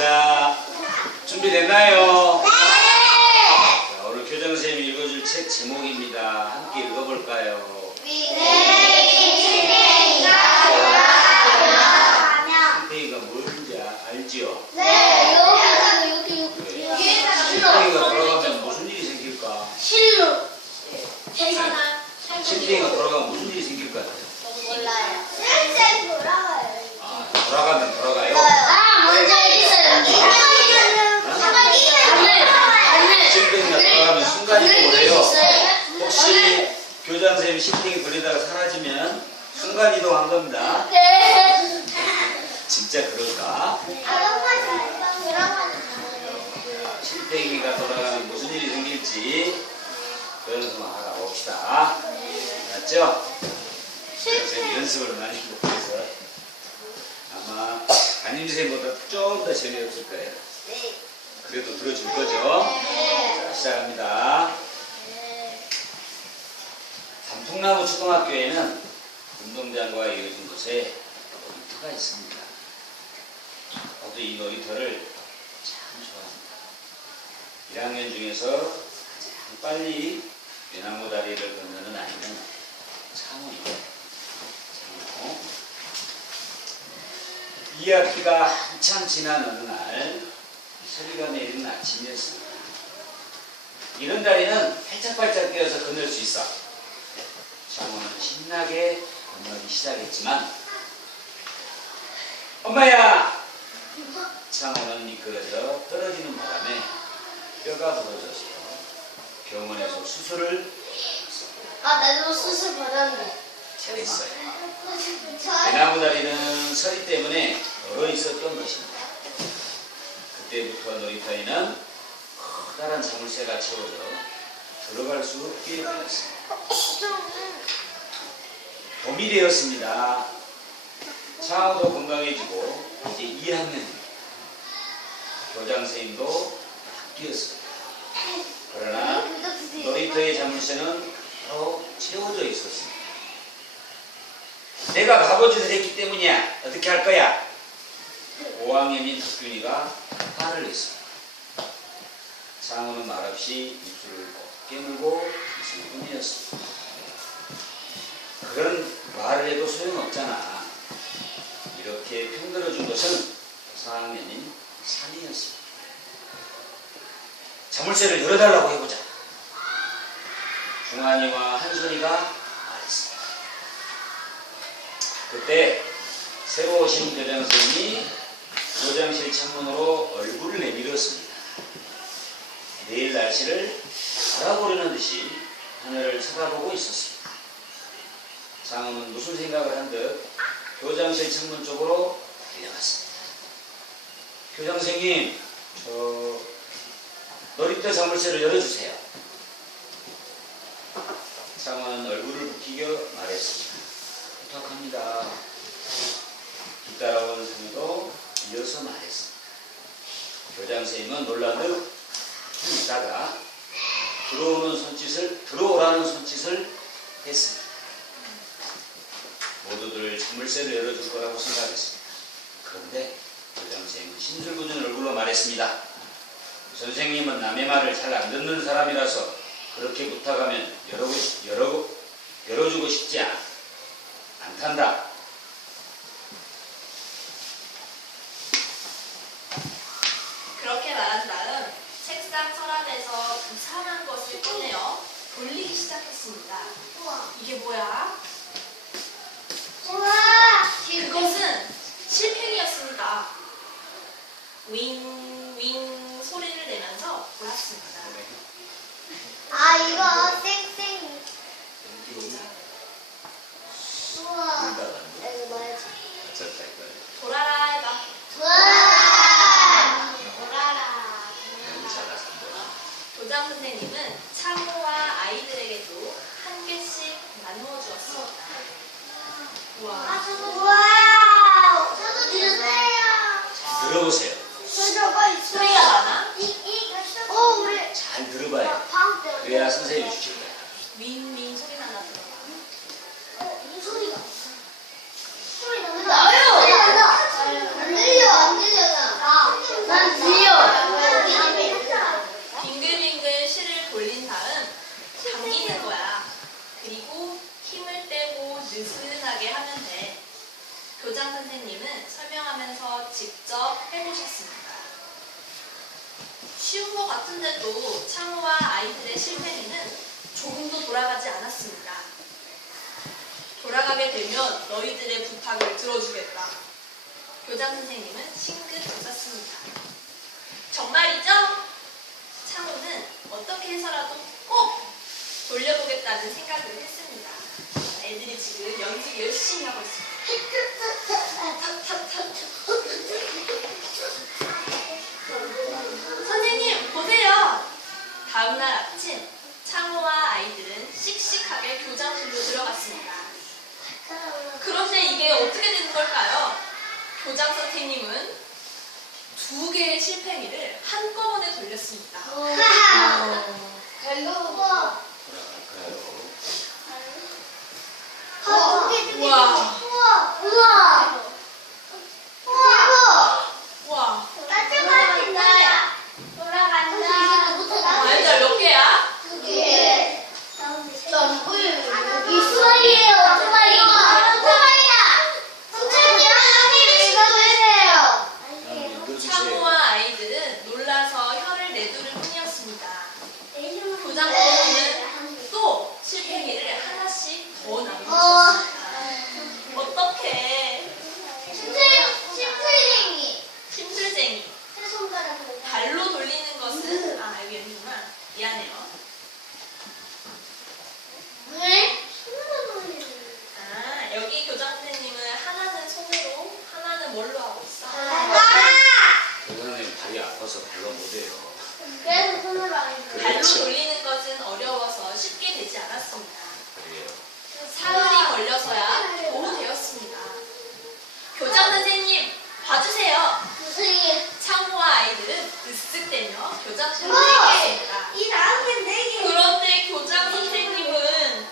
자, 준비됐나요? 걸리다가 사라지면 순간 이동한 겁니다. 진짜 그럴까? 실패기가 돌아가면 무슨 일이 생길지 연습을 하다 봅시다. 맞죠? 선생님 연습을 많이 못해서 아마 담임선생님보다 좀 더 재미없을 거예요. 그래도 들어줄 거죠? 자, 시작합니다. 단풍나무 초등학교에는 운동장과 이어진 곳에 놀이터가 있습니다. 저도 이 놀이터를 참 좋아합니다. 1학년 중에서 가장 빨리 외나무 다리를 건너는 아이는 창호입니다. 창호. 2학기가 한참 지난 어느 날 소리가 내리는 아침이었습니다. 이런 다리는 팔짝팔짝 뛰어서 건널 수 있어. 창호는 신나게 건너기 시작했지만 엄마야! 창호는 미끄러져 떨어지는 바람에 뼈가 부러져서 병원에서 수술을 아, 나도 수술 받았는데. 잘했어요. 대나무 다리는 서리 때문에 얼어 있었던 것입니다. 그때부터 놀이터에는 커다란 자물쇠가 채워져 들어갈 수 없게 되었습니다. 되었습니다. 창호도 건강해지고 이제 2학년입니다. 교장 선생님도 바뀌었습니다. 그러나 놀이터의 자물쇠는 바로 채워져 있었습니다. 내가 바보짓을 했기 때문이야. 어떻게 할 거야? 5학년인 덕균이가 화를 냈습니다. 창호는 말없이 입술을 꼭 깨물고 있을 뿐이었습니다. 그런 말을 해도 소용없잖아. 이렇게 편들어준 것은 4학년인 산이었습니다. 자물쇠를 열어달라고 해보자. 중환이와 한솔이가 말했습니다. 그때 새로 오신 교장 선생님이 교장실 창문으로 얼굴을 내밀었습니다. 내일 날씨를 알아보려는 듯이 하늘을 쳐다보고 있었습니다. 장은 무슨 생각을 한 듯 교장실 창문 쪽으로 달려갔습니다. 교장 선생님, 저 놀이터 자물쇠를 열어주세요. 장은 얼굴을 붉히겨 말했습니다. 부탁합니다. 뒤따라온 상도 이어서 말했습니다. 교장 선생님은 놀라듯 좀 있다가 들어오는 손짓을 들어오라는 손짓을 했습니다. 모두들 자물쇠를 열어줄 거라고 생각했습니다. 그런데 교장 선생님은 심술궂은 얼굴로 말했습니다. 선생님은 남의 말을 잘 안 듣는 사람이라서 그렇게 부탁하면 열어고 싶, 열어, 열어주고 싶지 않, 않단다. 그렇게 말한 다음 책상 서랍에서 이상한 것을 꺼내어 돌리기 시작했습니다. 이게 뭐야? 그것은 실팽이였습니다. 윙, 윙 소리를 내면서 돌았습니다. 아, 이거 빙글빙글 실을 돌린 다음 당기는 거야. 그리고 힘을 빼고 느슨하게 하면 돼. 교장 선생님은 설명하면서 직접 해보셨습니다. 쉬운 것 같은데도 창호와 아이들의 실패는 돌아가지 않았습니다. 돌아가게 되면 너희들의 부탁을 들어주겠다. 교장 선생님은 싱긋 웃었습니다. 정말이죠? 창호는 어떻게 해서라도 꼭 돌려보겠다는 생각을 했습니다. 애들이 지금 연습 열심히 하고 있습니다. 선생님, 보세요! 다음날 아침, 창호와 아이들은 씩씩하게 교장실로 들어갔습니다. 그런데 이게 어떻게 되는 걸까요? 교장 선생님은 두 개의 실팽이를 한꺼번에 돌렸습니다. 돌아갈까요? 우와. 우와. 우와. 우와. 와, 돌아간다. 돌아간다. 아이들 몇 개야? 그게 이수만이에요. 오토바이. 오토바이다. 선생님 선생님 읽어주세요. 한번 읽어주세요. 창호와 아이들은 놀라서 혀를 내두를 뿐이었습니다. 교장 선생님은 또 실팽이를 하나씩 더 남겨주셨습니다. 어떡해. 심플쟁이. 심술쟁이. 세 손가락으로. 발로 돌리는 것은, 아, 여기 있구나. 미안해요. 왜? 아, 여기 교장 선생님은 하나는 손으로, 하나는 뭘로 하고 있어? 교장님 다리 아파서 발로 못해요. 그래서 손으로 하는 거예요. 발로 그렇죠. 돌리는 것은 어려워서 쉽게 되지 않았습니다. 그래요. 사흘이 걸려서야 겨우 되었습니다. 교장 선생님, 봐주세요. 선생님. 창호와 아이들은 으쓱대며 교장실로 어! 들어갔습니다. 이 나한테 네 개. 그런데 교장 선생님은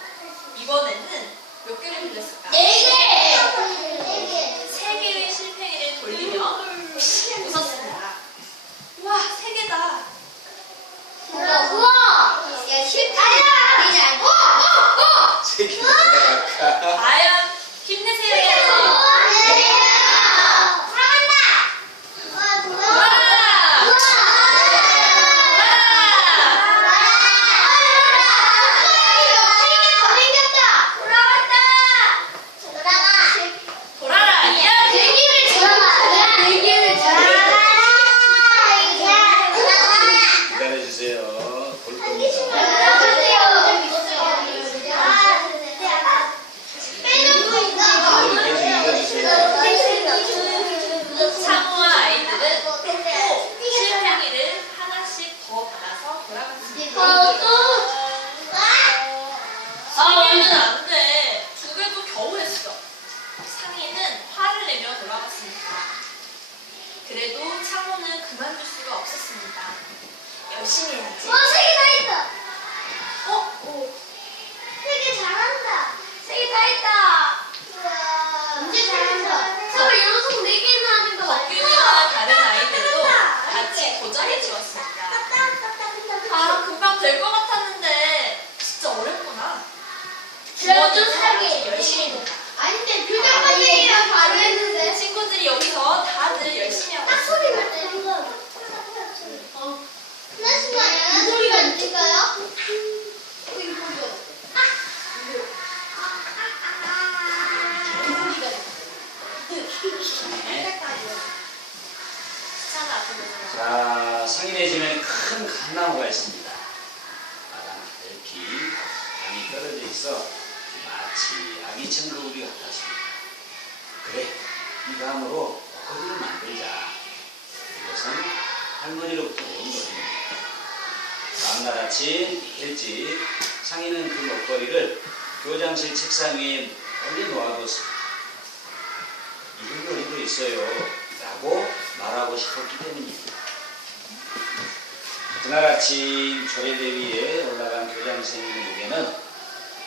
이번에는 몇 개를 빌렸을까? 네 개. 세 개의 실팽이를 돌리며 웃었습니다. 와, 세 개다. 우와. 야 실패. 아니야. 어, 어, 어. 세개 돌아갈까? 과연 힘내세요, 여러분. 와! 돌아라, 이야! 기다려주세요. 볼 겁니다. 창호와 아이들은 또 실팽이를 하나씩 더 받아서 돌아갔습니다. 아, 완전 안 돼. 두 개도 겨우 했어. 상이는 화를 내며 돌아갔습니다. 그래도 창호는 그만둘 수가 없었습니다. 열심히 해야지. 어? 세개 잘한다. 세 개 다 했다. 언제 잘한다. 서울 연속 네 개나 하는 거 덕균이와 다른 아이들도 도전해 주었습니다. 아, 금방 될 것 같았는데 진짜 어렵구나. 주머니는 사기. 열심히 본다. 아닌데 교장 선생님이랑 바로 했는데. 친구들이 여기서 다들 열심히 하고 딱 있어. 소리 났다 이거. 어. 하나 순간 이 소리가 들릴까요? 어 이거? 네. 수찬아 앞에 보세요. 자, 상인의 집에는 큰 감나무가 있습니다. 마당 넓기, 담이 떨어져 있어 마치 아기 천거울이 같았습니다. 그래, 이 감으로 목걸이를 만들자. 이것은 할머니로부터 온 것입니다. 다음날 아침 일찍 상인은 그 목걸이를 교장실 책상 위에 멀리 놓아뒀습니다. 이런 거리도 있어요. 라고 말하고 싶었기 때문입니다. 그날 아침 초래대위에 올라간 교장 선생님에게는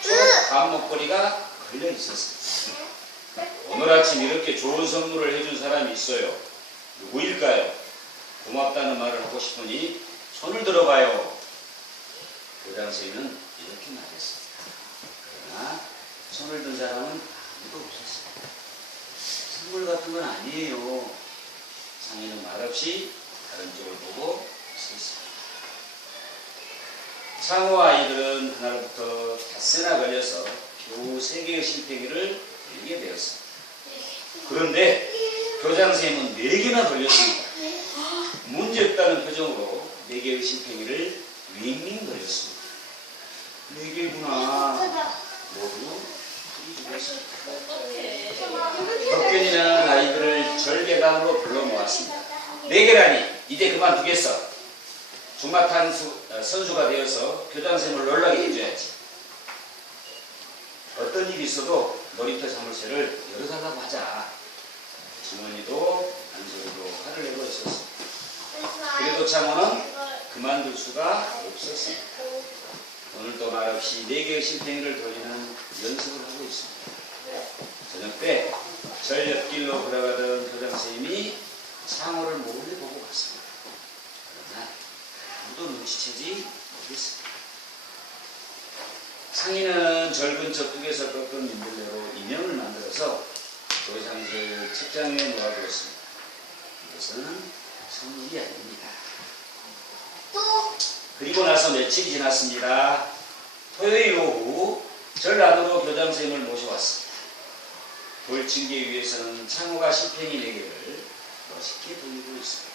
초록 목걸이가 걸려 있었습니다. 오늘 아침 이렇게 좋은 선물을 해준 사람이 있어요. 누구일까요? 고맙다는 말을 하고 싶으니 손을 들어봐요. 교장 선생님은 이렇게 말했습니다. 그러나 손을 든 사람은 아무도 없었어요. 선물 같은 건 아니에요. 상인은 말없이 다른 쪽을 보고 서 있습니다. 창호 아이들은 하나로부터 닷새나 걸려서 겨우 세 개의 실패기를 들게 되었습니다. 그런데 교장 선생님은 네 개나 돌렸습니다. 문제없다는 표정으로 네 개의 실패기를 윙윙 돌렸습니다. 네 개구나. 모두 덕균이는 아이들을 절개강으로 불러 모았습니다. 네 개라니 이제 그만두겠어. 중마탄 수- 어, 선수가 되어서 교장 선생님을 놀라게 해줘야지. 어떤 일이 있어도 놀이터 사무실을 열어달라고 하자. 주머니도 안소리도 화를 내고 있었습니다. 그래도 창호는 그만둘 수가 없었습니다. 오늘도 말없이 네 개의 실팽이를 돌리는 연습을 하고 있습니다. 저녁 때 전옆길로 걸어가던 교장 선생님이 창호를 몰래 보고 갔습니다. 그러나 아무도 눈치채지 못했습니다. 상인은 절근 적국에서 꺾은 민들레로 인형을 만들어서 조상실 책장에 놓아두었습니다. 이것은 선물이 아닙니다. 또 그리고 나서 며칠이 지났습니다. 토요일 오후 절 안으로 교장 선생님을 모셔왔습니다. 돌층계 위에서는 창호가 실팽이 4개를 멋있게 돌리고 있습니다.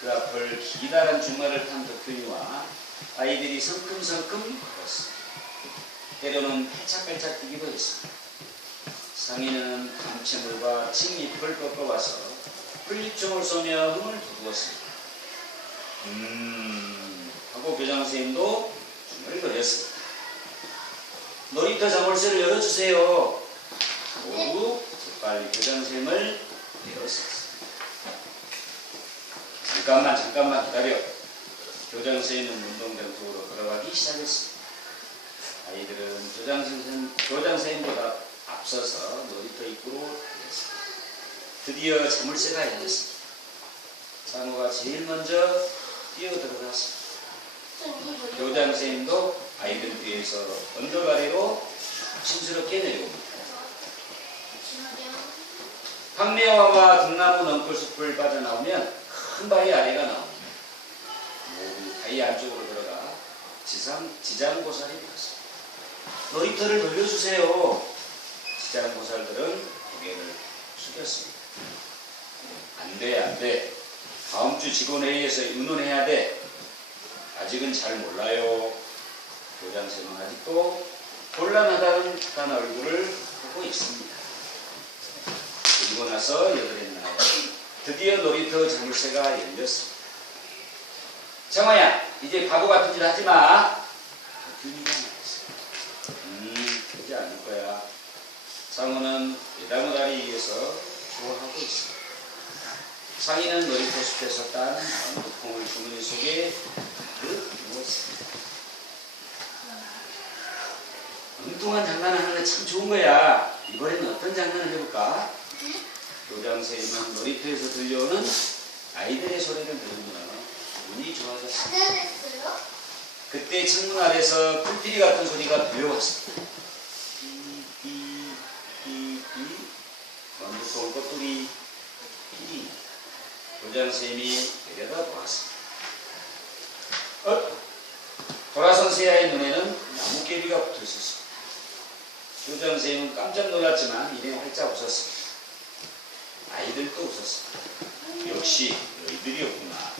그 앞을 기다란 주말을 탄 덕균이와 아이들이 성큼성큼 걸었습니다. 때로는 팔짝팔짝 뛰기도 했습니다. 상인은 감채물과 칡잎을 꺾어와서 풀잎종을 쏘며 흥을 돋구었습니다. 음, 하고 교장 선생님도 중을 그렸습니다. 놀이터 자물쇠를 열어주세요. 모두 빨리 교장 선생님을 배웠습니다. 잠깐만 잠깐만 기다려. 교장 선생님은 운동장 쪽으로 걸어가기 시작했습니다. 아이들은 교장 선생님, 교장 선생님보다 앞서서 놀이터 입구로 들어갔습니다. 드디어 자물쇠가 열렸습니다. 상우가 제일 먼저 뛰어 들어갔습니다. 교장 선생님도 아이들 뒤에서 언덕 아래로 조심스럽게 내려옵니다. 황매화와 등나무 넝쿨숲을 빠져나오면 큰 바위 아래가 나옵니다. 모두 바위 안쪽으로 들어가 지상, 지장고살이 되었습니다. 놀이터를 돌려주세요. 지장고살들은 고개를 숙였습니다. 안 돼, 안 돼. 다음 주 직원회의에서 의논해야 돼. 아직은 잘 몰라요. 교장선생은 아직도 곤란하다는 듯한 얼굴을 보고 있습니다. 그리고 나서 여덟의 날 드디어 놀이터 자물쇠가 열렸습니다. 정화야, 이제 바보 같은 짓 하지 마. 균이가 말했어요. 음, 그러지 않을 거야. 상우는 예담의 다리 위에서 좋아하고 있습니다. 상인은 놀이터 숲에서 딴 완두콩을 주머니 속에 넣었습니다. 엉뚱한 장난을 하는 게 참 좋은 거야. 이번에는 어떤 장난을 해볼까? 교장 선생님은 놀이터에서 들려오는 아이들의 소리를 들으며 운이 좋아졌습니다. 그때 창문 아래서 풀피리 같은 소리가 들려왔습니다. 삐삐삐삐 완두콩 꼬투리 피리 교장 선생님이 내려다 보았습니다. 어? 돌아선 새아의 눈에는 나무깨비가 붙어 있었습니다. 교장 선생님은 깜짝 놀랐지만 이내 활짝 웃었습니다. 아이들도 웃었습니다. 역시 너희들이었구나.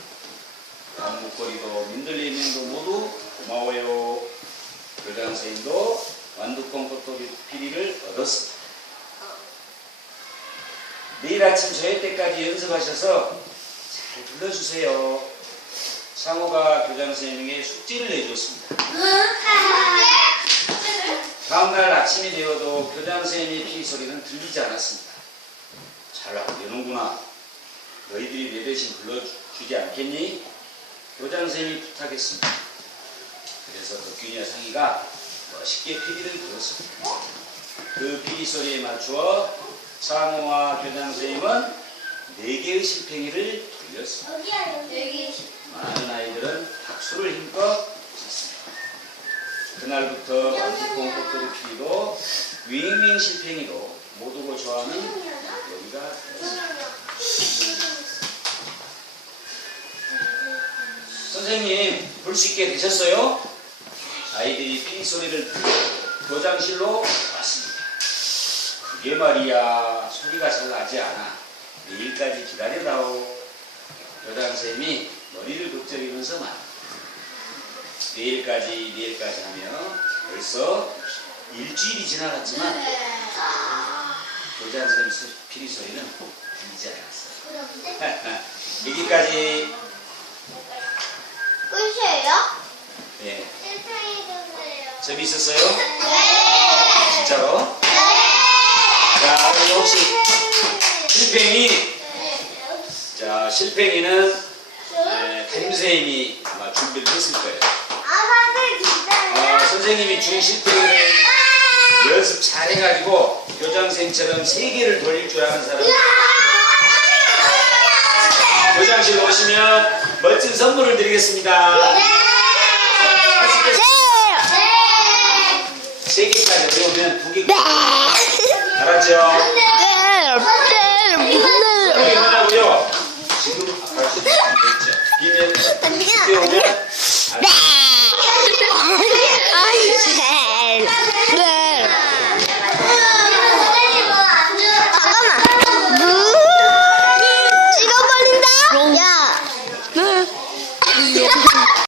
단목걸이도 민들레님도 모두 고마워요. 교장 선생님도 완두콩 꽃도리 피리를 얻었습니다. 내일 아침 저녁 때까지 연습하셔서 잘 불러주세요. 상호가 교장 선생님에게 숙제를 내줬습니다. 다음날 아침이 되어도 교장 선생님의 피리 소리는 들리지 않았습니다. 잘 안 되는구나. 너희들이 내 대신 불러주지 않겠니? 교장 선생님이 부탁했습니다. 그래서 덕균이와 상이가 멋있게 피리를 불었습니다. 그 피리 소리에 맞추어 상호와 교장 선생님은 네 개의 실팽이를 돌렸습니다. 여기야 여기. 많은 아이들은 박수를 힘껏 쳤습니다. 그날부터 방지콩 꽃들이 피도 윙윙 실팽이도 모두가 좋아하는 여기가 되었습니다. 선생님 볼 수 있게 되셨어요? 아이들이 삐 소리를 듣고 교장실로 왔습니다. 그게 말이야 소리가 잘 나지 않아. 내일까지 기다려다오. 교장 선생님이 머리를 곱적이면서 말. 내일까지 내일까지 하면 벌써 일주일이 지나갔지만 교장 선생님 소- 피리 소리는 들리지 않았어요. 여기까지 끝이에요? 예 주세요. 재미있었어요? 네. 진짜로? 자 그리고 혹시 실팽이 자 실팽이는 에, 담임 선생님이 아마 준비를 했을 거예요. 아, 선생님이 준 실팽이를 연습 잘 해가지고 교장 선생님처럼 세 개를 돌릴 줄 아는 사람 교장실 오시면 멋진 선물을 드리겠습니다. 세 개까지 어려우면 두 개. 알았죠? 선생님 하나고요. 지금 아까 안 됐죠? 비면 오면